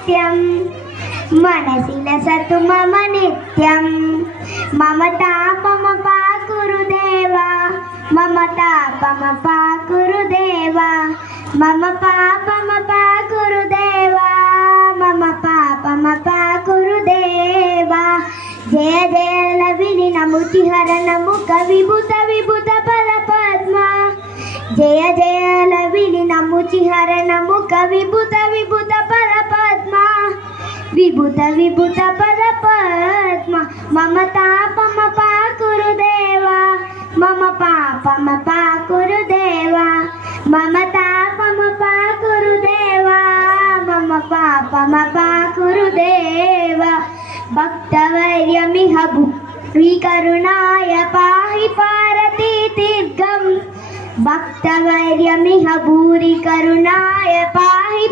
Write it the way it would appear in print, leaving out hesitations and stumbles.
सत्यं मनसि लसतु मम नित्यं मम तापमपा गुरुदेवा मम तापमपा गुरुदेवा मम पापमपा गुरुदेवा मम पापमपा गुरुदेवा जय जय लविनि नमुतिहर नमुक विभूत विभूत फल पद्मा जय जय लविनि नमुतिहर नमुक विभूत विभूत फल पद्मा विभूत विभूत पद पद्मा मम तापमपा गुरुदेवा मम पापमपा गुरुदेवा मम तापमपा गुरुदेवा मम पापमपा गुरुदेवा भक्तवर्यमिह भूरिकरुणाय पाहि पारति तीर्थं भक्तवर्यमिह भूरिकरुणाय पाहि